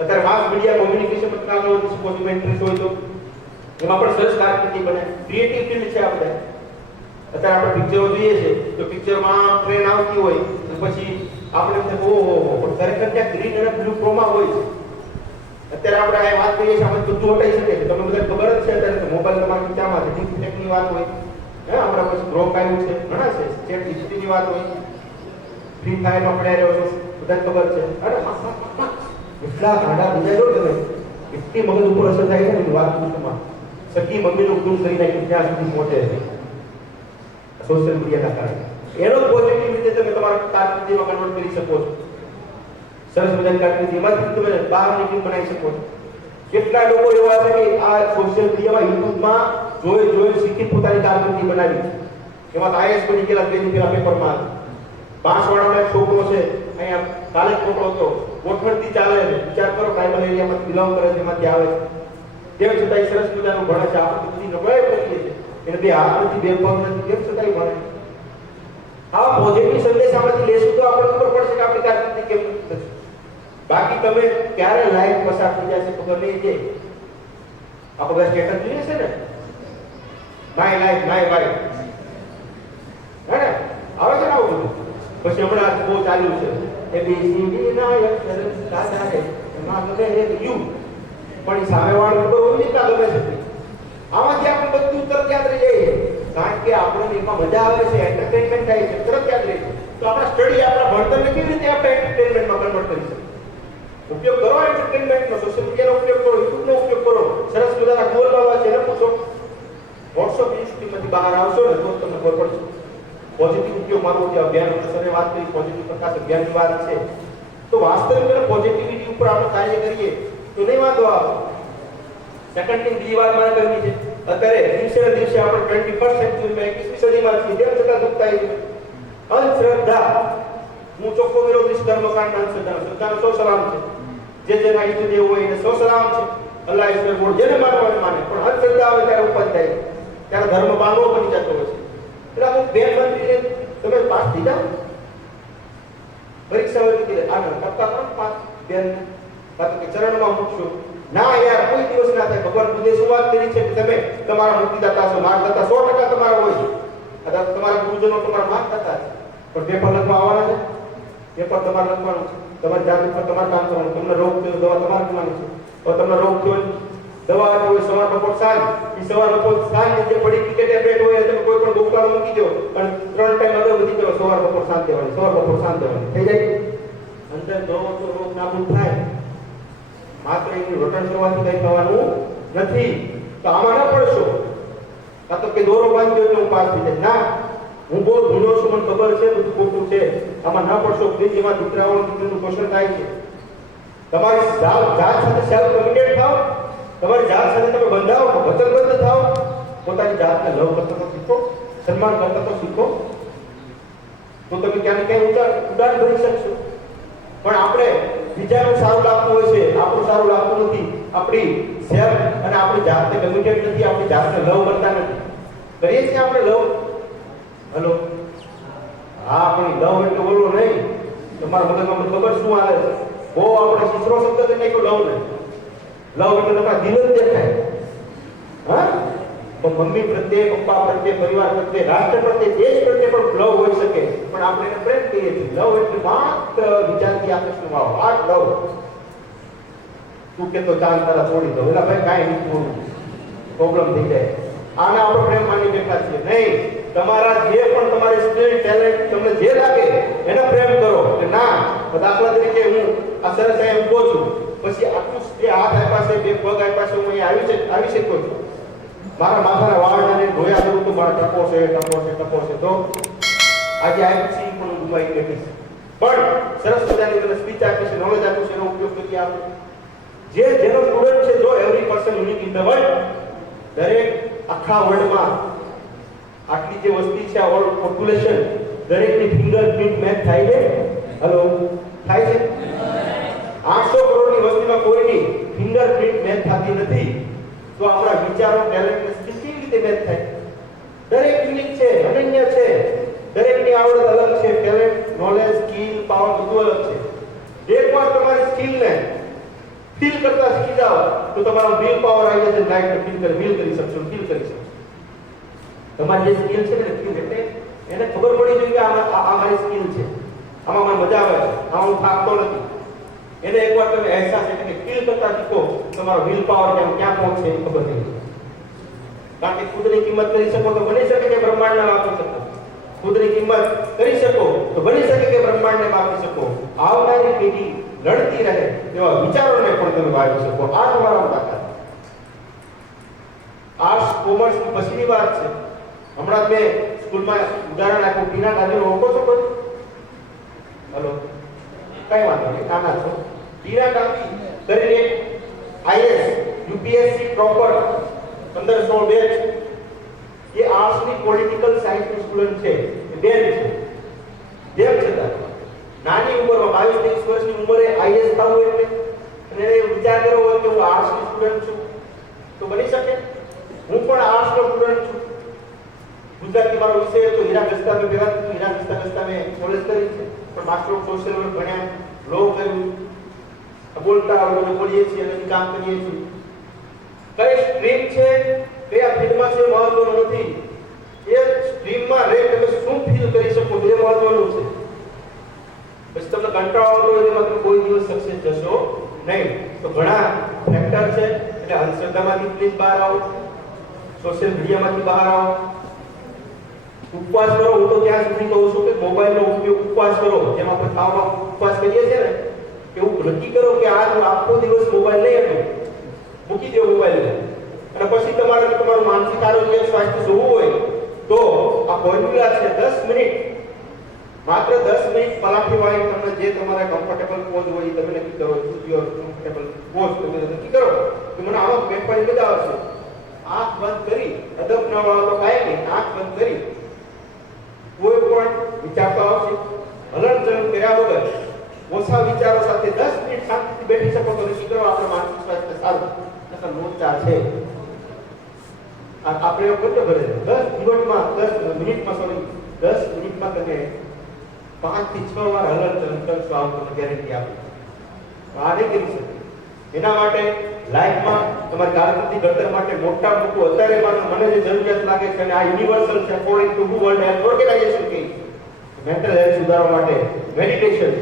અત્યારે માસ મીડિયા કોમ્યુનિકેશન માં આગળ વધી શકો છો, ઇન્ટરેસ્ટ હોય તો એમાં પણ સરસ કારકિર્દી બને. ક્રિએટિવ ફિલ્ડ છે આ બધા. અત્યારે આપણે પિક્ચરો જોઈએ છે તો પિક્ચરમાં ટ્રેન આવતી હોય પછી આપણે એમ થાય ઓહો, પણ ખરેખર ત્યાં ગ્રીન અને બ્લુ ક્રોમા હોય છે. અત્યારે આપણે આ વાત કરીએ છીએ, આપણે બધું હટાઈ શકીએ છીએ. તમને બધા ખબર જ છે અત્યારે તો મોબાઈલ તમારા ખીચામાં છે, ડીપફેકની વાત હોય, આપણા પછી ગ્રોક આવ્યું છે, ઘણા છે, ચેટ જીપીટીની વાત હોય, ફ્રી ફાયરમાં પડ્યા રહ્યો છો, બધાને ખબર છે. અરે એટલા ગાડા બીજા જો તમે એટલી મગજ ઉપર અસર થાય છે ને વાત પૂછવામાં સખી મમ્મીનું ખૂન કરી નાખ્યું ત્યાં સુધી પહોંચે છે સોશિયલ મીડિયાના કારણે. એનો પોઝિટિવ રીતે તમે તમારા કારકિર્દીમાં કન્વર્ટ કરી શકો છો. સરસ મજાની કારકિર્દીમાંથી તમે બહાર નીકળી બનાવી શકો છો. કેટલા લોકો એવા છે કે આ સોશિયલ મીડિયામાં યુટ્યુબમાં જોઈ શીખી પોતાની કારકિર્દી બનાવી છે. એમાં IAS બની ગયેલા, પેલા પેપરમાં બાંસવાડાનો એક છોકરો છે, અહીંયા કાલે જ છોકરો હતો, ગોઠણથી ચાલે છે. વિચાર કરો, ટ્રાઇબલ એરિયામાંથી બિલોંગ કરે છે, એમાંથી આવે છે, તેમ છતાં સરસ મજાનું ભણે છે. આપણે બધી નબળાઈ કરીએ છીએ, એને 2 હાથ નથી, 2 પગ નથી, તેમ છતાં ભણે. આ પોઝિટિવ સંદેશામાંથી લેશું તો આપણે ખબર પડશે કે આપણી કારકિર્દી કેમ થશે. બાકી તમે ક્યારે લાઈફ પસાર થઈ જશે ખબર નહીં છે. આપણે બધા સ્ટેટસ જોઈએ છે ને, માય લાઈફ માય વાઈફ, હે ને? આવે છે ને આવું બધું. પછી હમણાં બહુ ચાલ્યું છે ABCD ના અક્ષર સાદા છે, એમાં ગમે એક યુ, પણ એ સામેવાળો નંબર હોય ને ત્યાં ગમે છે. આમાંથી આપણે બધું તરત યાદ રહી જાય, કારણ કે આપણને એમાં મજા આવે છે, એન્ટરટેનમેન્ટ થાય છે, તરત યાદ રહે છે. તો આપણા સ્ટડી, આપણા ભણતરને કેવી રીતે આપણે એન્ટરટેનમેન્ટમાં કન્વર્ટ કરી શકીએ? ઉપયોગ કરો એન્ટરટેનમેન્ટનો, સોશિયલ મીડિયાનો ઉપયોગ કરો, યુટ્યુબનો ઉપયોગ કરો. સરસ મજાના ગોલ બાબા છે એને પૂછો. વોટ્સઅપ યુનિવર્સિટીમાંથી બહાર આવશો ને તો તમને ખબર પડશે. પોઝિટિવ ઉપયોગ મારો જે અભિયાન સરે વાત કરી, પોઝિટિવ પ્રકાશ અભિયાનની વાત છે, તો વાસ્તવિક પોઝિટિવિટી ઉપર આપણે કાર્ય કરીએ તો નહીં વાંધો આવે. સેકન્ડ થિંગ, બીજી વાત મારે કરવી છે. અત્યારે દિવસે ને દિવસે આપણે 21st સેન્ચુરીમાં 21મી સદીમાં છીએ, તેમ છતાં દુઃખ થાય છે. અંધશ્રદ્ધા, હું ચોખ્ખો વિરોધી ધર્મકાંડ અંધશ્રદ્ધા, શ્રદ્ધાનો સૌ સલામ છે. જે જેના ઈષ્ટદેવ હોય એને સૌ સલામ છે. અલ્લાહ ઈશ્વર બોલ જેને માનવાને માને, પણ અંધશ્રદ્ધા આવે ત્યારે ઉપાધિ થાય, ત્યારે ધર્મ બાંધવો બની જતો હોય છે. એટલે હું બેન મંત્રીને તમે પાસ થઈ જાઓ, પરીક્ષા હોય કે આગળ ટપકા કરો પાસ, બેન કાતો કે ચરણમાં મૂકશો. ના યાર, કોઈ દિવસ ના થાય. ભગવાન બુદ્ધે શું વાત કરી છે કે તમે તમારા મુક્તિદાતા છો, માર્ગદાતા 100% તમારા હોય છે. અથવા તમારા ગુરુજનો તમારા માર્ગદાતા છે, પણ પેપર લખવા આવવાના છે, પેપર તમારે લખવાનું છે, તમારી જાત ઉપર તમારે કામ કરવાનું. તમને રોગ થયો દવા તમારે પીવાની છે. હવે તમને રોગ થયો દવા આપી હોય સવાર બપોર સાંજ, એ સવાર બપોર સાંજ જે પડી ક્રિકેટ ટેબ્લેટ હોય તમે કોઈ પણ ડોક્ટર મૂકી દો અને 3 ટાઈમ આગળ વધી જાવ, સવાર બપોર સાંજ દેવાની, સવાર બપોર સાંજ દેવાની થઈ જાય. અંદર દવા તો રોગ નાબૂદ થાય. માત્ર એની રોટણ કરવાથી કઈ થવાનું નથી. તો આમાં ના પડશો. કાં તો કે દોરો બાંધ્યો એટલે હું પાસ થઈ જાય. ના, હું બહુ ભૂલો છું, મને ખબર છે બધું ખોટું છે, આમાં ના પડશો. પ્લીઝ, એમાં દીકરાઓનું પોષણ થાય છે. તમારી જાત સાથે સેલ્ફ કમિટેડ થાઓ, તમારી જાત સાથે તમે બંધાવો, વચનબદ્ધ થાઓ, પોતાની જાતને લવ કરતા તો શીખો, સન્માન કરતા તો શીખો, તો તમે ક્યાંને ક્યાંય ઉડાન ભરી શકશો. પણ આપણે બીજાનું સારું લાગતું હોય છે, આપણું સારું લાગતું નથી. આપણી સેલ્ફ અને આપણી જાતને કમિટેડ નથી, આપણી જાતને લવ કરતા નથી. કરીએ છીએ આપણે લવ? હેલો, હા, આપણી લવ એટલે બોલવો નહીં. તમારા મગજમાં મને ખબર શું હાલે છે. બહુ આપણે શીશરો શબ્દ કરી નાખ્યો લવ ને. લવ એટલે તમારા દિલ જ દેખાય. હા, તો મમ્મી પ્રત્યે, પપ્પા પ્રત્યે, પરિવાર પ્રત્યે, રાષ્ટ્ર પ્રત્યે, દેશ પ્રત્યે પણ લવ હોઈ શકે, પણ આપણે એને પ્રેમ કહીએ છીએ. લવ એટલે માત્ર વિચારથી આકર્ષણ ભાવ, આ લવ. તું કેતો ચાંદ તારા છોડી દો, એલા ભાઈ કાંઈ નહીં છોડવું, પ્રોબ્લેમ થઈ જાય. આને આપણે પ્રેમ માની બેઠા છીએ. નહીં, તમારા જે પણ તમારી સ્કિલ, ટેલેન્ટ તમને જે લાગે એને પ્રેમ કરો. કે ના, દાખલા તરીકે હું આ સરસ અહીં ઊભો છું, પછી આટલું જે હાથ આપ્યા છે, બે પગ આપ્યા છે, હું અહીં આવી શકું છું. મારા માથાના વાળને ધોયા કરું તો મારા ટપો છે, તો આજે આવી છે પણ હું ગુમાઈ બેઠીશ. પણ સરસ મજાની મને સ્પીચ આપી છે, નોલેજ આપ્યું છે, એનો ઉપયોગ કરી આપો. જેનો સ્ટુડન્ટ છે, જો every person unique in the world, દરેક આખા વર્લ્ડમાં આટલી જે વસ્તી છે, આ વર્લ્ડ પોપ્યુલેશન, દરેકની ફિંગરપ્રિન્ટ મેચ થાય છે. હેલો, થાય છે? 800 કરોડની વસ્તીમાં કોઈની ફિંગરપ્રિન્ટ મેચ થતી નથી. તો આપણા વિચારો, ટેલેન્ટ ને સ્કિલ કેવી રીતે મેચ થાય? દરેક યુનિક છે, અનન્ય છે. દરેકની આવડત અલગ છે, ટેલેન્ટ, નોલેજ, સ્કિલ, પાવર બધું અલગ છે. એકવાર તમારી સ્કિલને ફીલ કરતા શીખી જાઓ તો તમારો વિલ પાવર આવી જશે. લાઈફને ફીલ કરી શકશો. તમારી જે સ્કિલ છે ને, સ્કિલ એટલે એને ખબર પડી જોઈએ કે આ મારી સ્કિલ છે, આમાં મને મજા આવે છે, આમાં હું થાકતો નથી. એને એકવાર તમે અહેસાસ એટલે કે ફીલ કરતા શીખો, તમારો વિલ પાવર ક્યાં પહોંચે એ ખબર નહીં. કારણ કે ખુદની કિંમત કરી શકો તો બની શકે કે બ્રહ્માંડને માપી શકો. ખુદની કિંમત કરી શકો તો બની શકે કે બ્રહ્માંડને માપી શકો. આવનારી પેઢી લડતી રહે એવા વિચારોને પણ તમે વાવી શકો. આ તમારા તાકાત. આર્ટ્સ, કોમર્સ ની પછીની વાત છે. હમણાં મેં સ્કૂલમાં ઉદાહરણ આપ્યું, ટીના ગાંધીનો ઓળખો છો કોઈ? હેલો, કઈ વાંધો નહીં, નાના છો. ટીના ગાંધી કરીને આઈએસ યુપીએસસી ટોપર 15-16 બેચ, એ આર્ટ્સ ની પોલિટિકલ સાયન્સ ની સ્ટુડન્ટ છે. એ બેન છે. જેમ છતાં નાની ઉંમરમાં 22-23 વર્ષની ઉંમરે આઈએસ થવું એટલે, અને એ વિચાર કર્યો હોય કે હું આર્ટ્સ ની સ્ટુડન્ટ છું તો બની શકે. હું પણ આર્ટ્સ નો સ્ટુડન્ટ છું. ગુજરાતી મારો વિષય હતો, હીરા ગસ્તા મેં પહેલા હીરા ગસ્તા મેં કોલેજ કરી છે, પણ માસ્ટર ઓફ સોશિયલ વર્ક ભણ્યા, લો કર્યું, બોલતા આવડે બોલીએ છીએ અને કામ કરીએ છીએ. કઈ સ્ટ્રીમ છે, કયા ફીલ્ડમાં છે મહત્વનું નથી. એ સ્ટ્રીમમાં રહી તમે શું ફીલ કરી શકો એ મહત્વનું છે. પછી તમને કંટાળો આવતો હોય એમાં તમે કોઈ દિવસ સક્સેસ જશો નહીં. તો ઘણા ફેક્ટર છે. એટલે અંધશ્રદ્ધામાંથી પ્લીઝ બહાર આવો, સોશિયલ મીડિયામાંથી બહાર આવો, ઉપવાસ કરો. હું તો ત્યાં સુધી કહું છું કે મોબાઈલનો ઉપયોગ ઉપવાસ કરો. જેમ આપણે ખાવામાં ઉપવાસ કરીએ છીએ ને, એવું નક્કી કરો કે આજ આખો દિવસ મોબાઈલ નહીં આપો, મૂકી દો મોબાઈલ. અને પછી તમારે તમારું માનસિક આરોગ્ય, સ્વાસ્થ્ય જોવું હોય તો આ ફોર્મ્યુલા છે. 10 મિનિટ, માત્ર 10 મિનિટ પલાઠી વાળી તમને જે તમારા કમ્ફર્ટેબલ પોઝ હોય તમે નક્કી કરો. ચૂઝ યોર કમ્ફર્ટેબલ પોઝ તમે નક્કી કરો કે મને આમાં પેટ પાણી મજા આવશે. આંખ બંધ કરી, અદબ ન વાળો તો કાંઈ નહીં, આંખ બંધ કરી કોઈ પણ વિચારતો આવશે, હલનચલન કર્યા વગર ઓછા વિચારો સાથે 10 મિનિટ શાંતિથી બેઠી શકો તો નક્કી કરો આપણે માનસિક સ્વાસ્થ્ય સારું. નકર લોચા છે. આપણે એવું કરતો ઘરે 10 મિનિટમાં તમે 5 થી 6 વાર હલનચલન કરશો, આમ તમને ગેરંટી આપું. આ નહીં કરી શકે. એના માટે લાઈફમાં તમારી કારકિર્દી ઘડતર માટે મોટા મોટું અત્યારે મને જે જરૂરિયાત લાગે છે, અને આ યુનિવર્સલ છે according to World Health Organization કે મેન્ટલ હેલ્થ સુધારવા માટે મેડિટેશન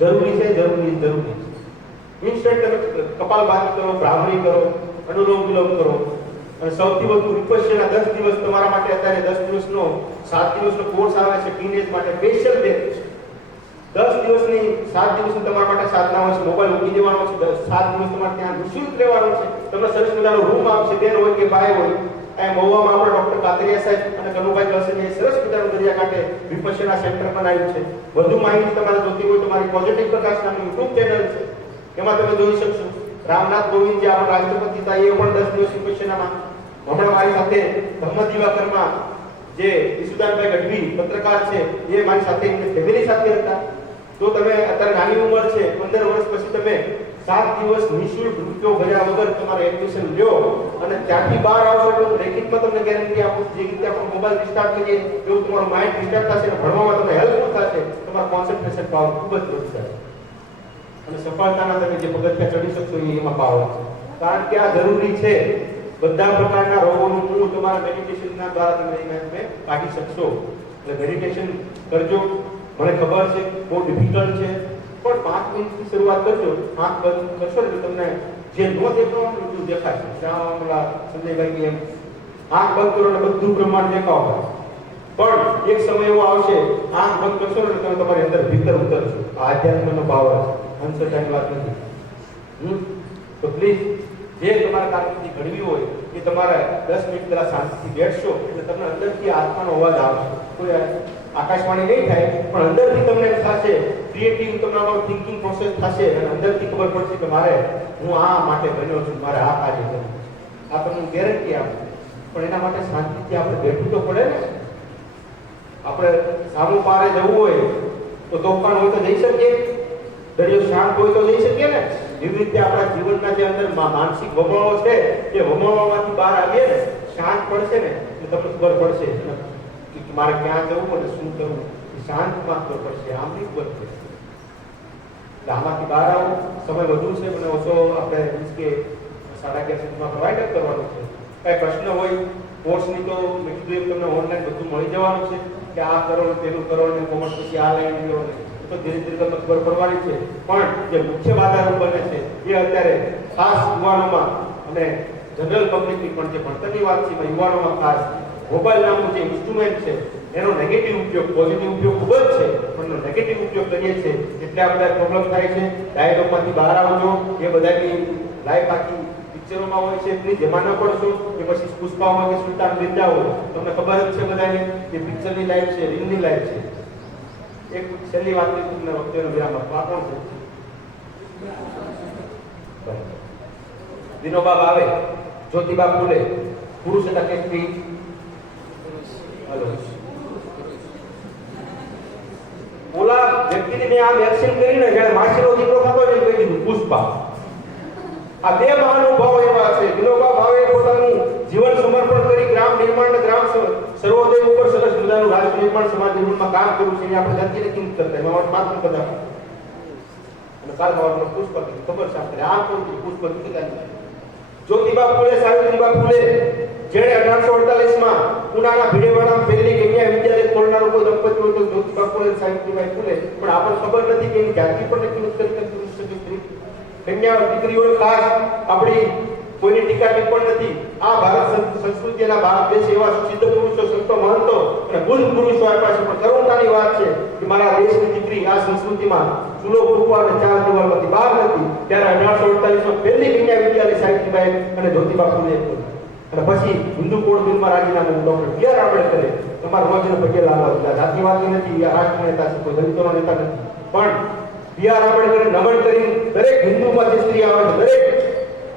જરૂરી છે. ઇન્સ્ટન્ટ તમે કપાલભાતિ કરો, ભ્રામરી કરો, અનુલોમ વિલોમ કરો, અને સૌથી વધુ વિપશ્યના 10 દિવસ તમારા માટે અત્યારે 10 દિવસનો 7 દિવસનો કોર્સ આવે છે ટીનેજ માટે સ્પેશિયલ બેચ. 10 દિવસની 7 દિવસની તમારા માટે સાધના છે. મોબાઈલ મૂકી દેવાનો છે. 7 દિવસ તમારે ત્યાં નિઃશુલ્ક રહેવાનું છે. તમને સરસ મજાનો રૂમ આપશે, બેન હોય કે ભાઈ હોય. આ મહુવામાં આપણે ડોક્ટર કાતરિયા સાહેબ અને કનુભાઈ કસરીએ સરસ મજાનું દરિયાકાંઠે વિપશ્યના સેન્ટર બનાવ્યું છે. વધુ માહિતી તમારે જોતી હોય તો મારી પોઝિટિવ પ્રકાશ નામની યુટ્યુબ ચેનલ છે, એમાં તમે જોઈ શકશો. રામનાથ કોવિંદ જે આપણા રાષ્ટ્રપતિ હતા એ પણ 10 દિવસ વિપશ્યનામાં. હમણાં મારી સાથે ધમ્મ દિવાકરમાં જે ઈસુદાનભાઈ ગઢવી પત્રકાર છે, એ મારી સાથે એમની ફેમિલી સાથે હતા. તો તમે અત્યારે નાની ઉંમર છે 15 વર્ષ પછી તમે 7 દિવસ નિઃશુલ્ક રૂપિયો ભર્યા વગર તમારે એડમિશન લ્યો અને ત્યાંથી બહાર આવશો તો લેખિતમાં તમને ગેરંટી આપું જે રીતે આપણે મોબાઈલ રિસ્ટાર્ટ કરીએ એવું તમારું માઇન્ડ રિસ્ટાર્ટ થશે અને ભણવામાં તમને હેલ્પફુલ થશે, તમારું કોન્સન્ટ્રેશન પાવર ખૂબ જ વધશે અને સફળતાના તમે જે પગથિયા ચડી શકશો એમાં પાવર છે. કારણ કે આ જરૂરી છે. બધા પ્રકારના રોગોનું મૂળ તમારા મેડિટેશનના દ્વારા તમે કાઢી શકશો. એટલે મેડિટેશન કરજો. મને ખબર છે બહુ ડિફિકલ્ટ છે, પણ 5 મિનિટથી શરૂઆત કરજો. આંખ બંધ કરશો એટલે તમને જે નો દેખાવાનું બધું દેખાશે. શ્યામલા સંજયભાઈ એમ આંખ બંધ કરો એટલે બધું બ્રહ્માંડ દેખાવા. પણ એક સમય એવો આવશે આંખ બંધ કરશો એટલે તમે તમારી અંદર ભીતર ઉતરશો. આ આધ્યાત્મનો પાવર છે, અનસર્ટાઇન વાત નથી. તો પ્લીઝ જે તમારા કારકિર્દી ઘડવી હોય એ તમારે 10 મિનિટ પહેલા શાંતિથી બેસશો એટલે તમને અંદરથી આત્માનો અવાજ આવશે. કોઈ આકાશવાણી નહીં થાય પણ અંદરથી તમને થશે ક્રિએટિવ, તમારો થિંકિંગ પ્રોસેસ થશે અને અંદરથી ખબર પડશે કે મારે હું આ માટે બન્યો છું, મારે આ કાર્ય કરવું. આ તમને ગેરંટી આપું. પણ એના માટે શાંતિથી આપણે બેઠવું તો પડે ને. આપણે સામું પારે જવું હોય તો તોફાન હોય તો જઈ શકીએ, દરિયો શાંત હોય તો જઈ શકીએ ને. એવી રીતે આપણા જીવનના જે અંદર માનસિક વમળો છે એ વમળોમાંથી બહાર આવીએ ને, શાંત પડશે ને એટલે તમને ખબર પડશે કે મારે ક્યાં જવું અને શું કરવું. શાંતમાં ખબર પડશે, આમ નહીં ખબર પડશે. એટલે આમાંથી બહાર આવો. સમય વધુ છે મને ઓછો આપણે મીન્સ કે 11:30 સુધીમાં પ્રોવાઈડ કરવાનું છે. કાંઈ પ્રશ્ન હોય કોર્સની તો મેં કીધું એમ તમને ઓનલાઈન બધું મળી જવાનું છે કે આ કરો ને પેલું કરો ને કોમર્સ પછી આ લાઈન લો ને તો ધીરે ધીરે તમને ખબર પડવાની છે. પણ જે મુખ્ય બાધારૂપ બને છે એ અત્યારે ખાસ યુવાનોમાં અને જનરલ પબ્લિકની પણ જે ભણતરની વાત છે એમાં યુવાનોમાં ખાસ મોબાઈલ નામનું જે ઇન્સ્ટ્રુમેન્ટ છે એનો નેગેટિવ ઉપયોગ, પોઝિટિવ ઉપયોગ ખૂબ જ છે પણ એનો નેગેટિવ ઉપયોગ કરીએ છીએ એટલે આ બધા પ્રોબ્લેમ થાય છે. ડાયલોગમાંથી બહાર આવજો. એ બધાની લાઈફ આખી પિક્ચરોમાં હોય છે, પ્લીઝ એમાં ન પડશો. કે પછી પુષ્પામાં કે સુલતાન મિર્ઝા હોય તમને ખબર જ છે બધાને કે પિક્ચરની લાઈફ છે, રીલની લાઈફ છે. એક છેલ્લી વાત તમને વખતેનો વિરામ આપવા કોણ છે? વિનોબા ભાવે, જ્યોતિબા ફૂલે, પુરુષ હતા કે સ્ત્રી? હલો, ઓલા વ્યક્તિને મેં આમ એક્શન કરીને જ્યારે માસીનો દીકરો થતો ને કહી દીધું પુષ્પા. આ બે મહાનુભાવો એવા છે. વિનોબા ભાવે પોતાનું જીવન સમર્પણ કરી ગ્રામ નિર્માણ અને ગ્રામ સર્વોદય ઉપર સરસ મજાનું રાષ્ટ્ર નિર્માણ, સમાજ નિર્માણમાં કામ કર્યું છે. આપણે જાતિને કિંમત કરતા એમાં માત્ર બધા અને કાલમાં પુષ્પ ખબર છે આપણે આ કોણ પુષ્પ કીધા. જ્યોતિબા ફૂલે, સાવિત્રીબા ફૂલે જેણે 1848માં પુનાના ભીડેવાડા પહેલી કન્યા વિદ્યાલય ખોલનારો કોઈ દંપતી હોય તો જ્યોતિબા ફૂલે અને સાવિત્રીબાઈ ફૂલે. પણ આપણને ખબર નથી કે એની જાતિ પણ કિંમત કરી પુરુષ કે સ્ત્રી. કન્યા દીકરીઓ ખાસ આપણી કોઈની ટીકા ટિપ્પણ નથી. આ ભારત સંસ્કૃતિના ભારત દેશ એવા સિદ્ધ પુરુષો, સંતો, મહંતો અને બુદ્ધ પુરુષો આપ્યા છે. પણ કરુણતાની વાત છે કે મારા દેશની દીકરી આ સંસ્કૃતિમાં ચૂલો ફૂંકવા અને ચાર દિવાલમાંથી બહાર નથી. ત્યારે 1848માં પહેલી કન્યા વિદ્યાલય સાવિત્રીબાઈ અને જ્યોતિબા ફૂલે અને પછી હિન્દુ કોડ બિલમાં રાજીનામું ડોક્ટર બી.આર. આંબેડકરે તમારા રોજને પગે લાવવા દીધા. જાતિવાદી નથી, આ રાષ્ટ્ર નેતા છે, કોઈ દલિતોનો નેતા નથી. પણ બી.આર. આંબેડકરે નમન કરી દરેક હિન્દુમાં જે સ્ત્રી આવે છે દરેક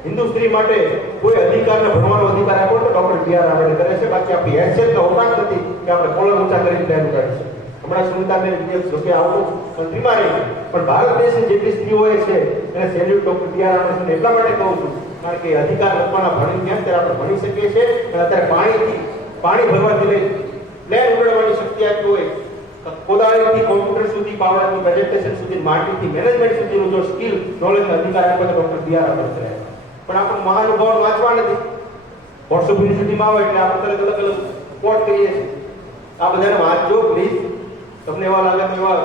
હિન્દુ સ્ત્રી માટે કોઈ અધિકારને ભણવાનો અધિકાર આપ્યો તો ડોક્ટર બી.આર. આંબેડકરે છે. બાકી આપણી હેસિયત તો અવકાશ નથી કે આપણે કોલર ઊંચા કરીને ધ્યાન કાઢીશું. હમણાં સુનિતાબેન વિલિયમ્સ જોકે આવું કંટ્રીમાં રહી પણ ભારત દેશની જેટલી સ્ત્રીઓએ છે એને સેલ્યુટ ડોક્ટર બી.આર. આંબેડકરને એટલા માટે કહું છું કારણ કે અધિકાર આપવાના ભણી કેમ ત્યારે આપણે ભણી શકીએ છીએ. અને અત્યારે પાણી ભરવાથી લઈ પ્લેન ઉડાડવાની શક્તિ આપી હોય, કોદાળીથી કોમ્પ્યુટર સુધી, પાવરથી પ્રેઝન્ટેશન સુધી, માટીથી મેનેજમેન્ટ સુધીનું જો સ્કિલ નોલેજ અધિકાર આપે તો ડોક્ટર બી.આર. આંબેડકર. પણ આપણે મહાનુભાવ વાંચવા નથી. વોટ્સઅપ યુનિવર્સિટીમાં આવે એટલે આપણે અલગ અલગ કોટ કહીએ છીએ. આ બધાને વાંચજો પ્લીઝ. તમને એવા લાગે તો એવા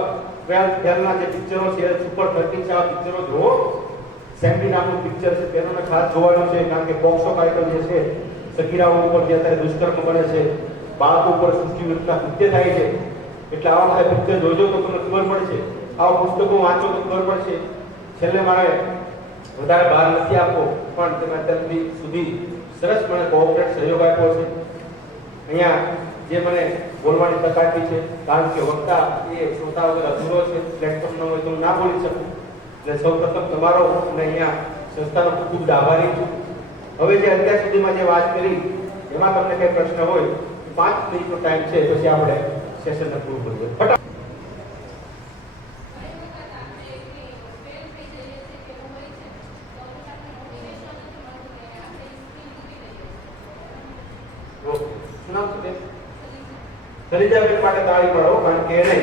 12th ફેલના જે પિક્ચરો છે સુપર 13 છે આ પિક્ચરો જુઓ. સેમ્બી નામનું પિક્ચર છે તેનો ખાસ જોવાનું છે કારણ કે પોક્સો કાયદો જે છે સગીરાઓ ઉપર જે અત્યારે દુષ્કર્મ બને છે, બાળકો ઉપર સૃષ્ટિ વિરુદ્ધના કૃત્ય થાય છે એટલે આવા બધા પિક્ચર જોજો તો તમને ખબર પડશે. આવા પુસ્તકો વાંચો તો ખબર પડશે. છેલ્લે મારે વધારે બહાર નથી આપવો પણ તમે અત્યાર સુધી સરસ મને કોઓપરેટ સહયોગ આપ્યો છે. અહીંયા જે મને બોલવાની તક આપી છે કારણ કે વક્તા એ શ્રોતા વગર અધૂરો છે. પ્લેટફોર્મ ન હોય તો હું ના બોલી શકું. એટલે સૌપ્રથમ તમારો અને અહીંયા સંસ્થાનો ખૂબ ખૂબ આભારી છું. હવે જે અત્યાર સુધીમાં જે વાત કરી એમાં તમને કંઈ પ્રશ્ન હોય 5 મિનિટનો ટાઈમ છે પછી આપણે સેશનને પૂરું કરીએ. નામ શું છે? સરિતાબેન માટે તાળી પાડો, કારણ કે એને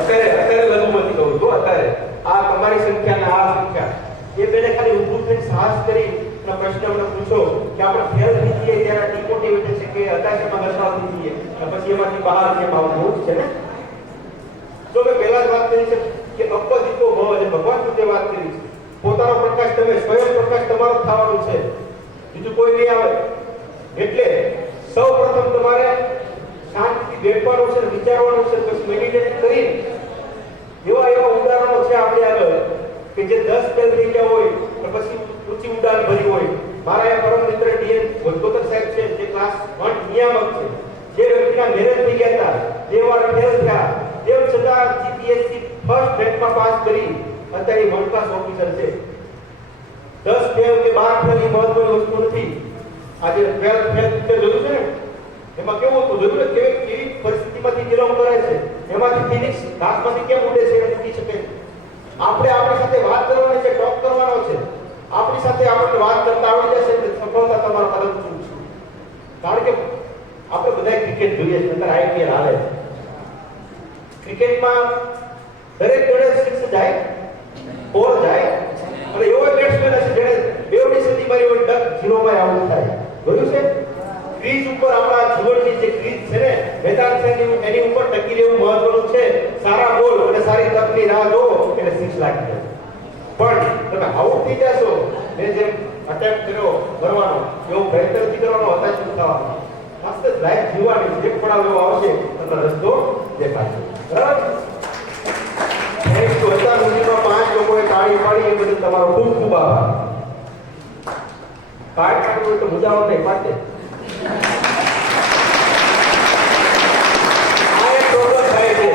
અત્યારે લઘુમતી કહું છું. અત્યારે આ તમારી સંખ્યા ને આ સંખ્યા એ બેને ખાલી ઊભું થઈને સાહસ કરી અને પ્રશ્ન મને પૂછો કે આપણે ફેલ થઈ જઈએ ત્યારે ડિમોટિવેટ છે કે હતાશામાં દર્શાવ થઈ જઈએ અને પછી એમાંથી બહાર જે આવવું છે ને. તો મેં પહેલા જ વાત કરી છે કે અપદિતો ભવ, એટલે ભગવાન સુધી વાત કરી છે. પોતાનો પ્રકાશ તમે સ્વયં પ્રકાશ તમારો થવાનો છે, બીજું કોઈ નહીં આવે. એટલે સૌપ્રથમ તમારે શાંતિથી બેઠવાનું છે, વિચારવાનું છે, પછી મેડિટેટ કરી એવા ઉદાહરણો છે આપણે આગળ કે જે 10 ફેલ થઈ ગયા હોય અને પછી ઊંચી ઉડાન ભરી હોય. મારા એ પરમ મિત્ર ડીએન ભોજકોતર સાહેબ છે, જે ક્લાસ 1 નિયામક છે, જે વ્યક્તિના મેરેજ થઈ ગયા હતા, જે વાર ફેલ થયા, તેમ છતાં જીપીએસસી ફર્સ્ટ રેન્કમાં પાસ કરી અત્યારે વર્લ્ડ ક્લાસ ઓફિસર છે. 10 ફેલ કે 12 ફેલ એ મહત્વની વસ્તુ નથી. આજે ફેલ જોયું છે ને, એમાં કેવું હતું જોયું ને, કેવી પરિસ્થિતિમાંથી બિલોંગ કરે છે, એમાંથી ફિનિક્સ ઘાસમાંથી કેમ ઉડે છે એ પૂછી શકે. આપણે આપણી સાથે વાત કરવાની છે, ટોક કરવાનો છે. આપણી સાથે આપણને વાત કરતા આવડી જશે તો સફળતા તમારો કદમ ચૂકશે. કારણ કે આપણે બધા ક્રિકેટ જોઈએ છે, અંદર આઈપીએલ હાલે છે. ક્રિકેટમાં દરેક જોડે 6 જાય, 4 જાય, અને એવો બેટ્સમેન હશે જેણે બેવડી સદી મારી હોય, ડક 0 માં આઉટ થાય. જોયું છે? ક્રીઝ ઉપર આપણા જીવનની જે ક્રીઝ છે ને, મેદાન છે એની ઉપર ટકી રહેવું મહત્વનું છે. સારા બોલ અને સારી તકની રાહ જોવો એટલે 6 લાગી જાય. પણ તમે આઉટ થઈ જશો, મેં જેમ અટેમ્પ્ટ કર્યો કરવાનો એવો પ્રયત્નથી કરવાનો, હતાશ થવાનો. મસ્ત લાઈફ જીવવાની એક પડાવ એવો આવશે તો રસ્તો દેખાશે. બરાબર? Thank you. અત્યાર સુધીમાં 5 લોકોએ તાળી પાડી, એ બદલ તમારો ખૂબ ખૂબ આભાર. તાળી પાડવું હોય તો મુદ્દાઓ નહીં પાડે. આ એક પ્રોબ્લેમ થાય છે,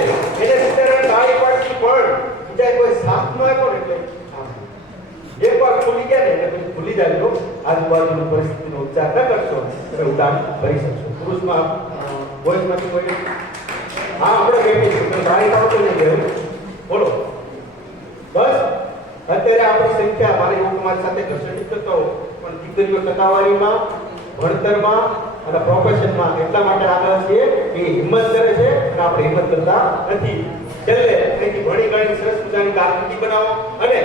એને સિત્તેર તાળી પાડતી પણ બીજા કોઈ સાથ ન આપ્યો ને એટલે એકવાર ખુલી ગયા ને એટલે પછી ભૂલી જાય. આજુબાજુની પરિસ્થિતિનો ઉચ્ચાર ન કરશો એટલે ઉડાન ભરી શકશો. પુરુષમાં બોયઝમાંથી કોઈ હા આપણે બેઠી છું તાળી પાડતો નહીં ગયું. બોલો બસ. અત્યારે આપણી સંખ્યા, મારે એવું તમારી સાથે ઘર્ષણિત કરતો પણ દીકરીઓ ટકાવારીમાં, ભણતરમાં અને પ્રોફેશનમાં એટલા માટે આગળ છીએ કે હિંમત કરે છે અને આપણે હિંમત કરતા નથી. છેલ્લે અહીંથી ભણી ગણી સરસ મજાની કારકિર્દી બનાવો અને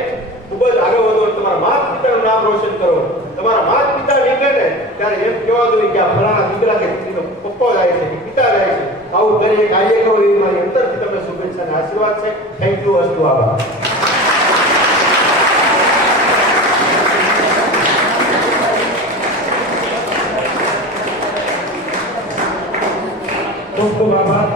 ખૂબ જ આગળ વધો. તમારા માતા પિતાનું નામ રોશન કરો. તમારા માતા પિતા નીકળે ને ત્યારે એમ કહેવા જોઈએ કે આ ફલાણા દીકરા કે દીકરીનો પપ્પો જાય છે કે પિતા જાય છે. આવું કરીએ કાર્ય કરો, એવી મારી અંતરથી તમને શુભેચ્છા અને આશીર્વાદ છે. Thank you. અસ્તુ. આભાર. ખૂબ ખૂબ આભાર.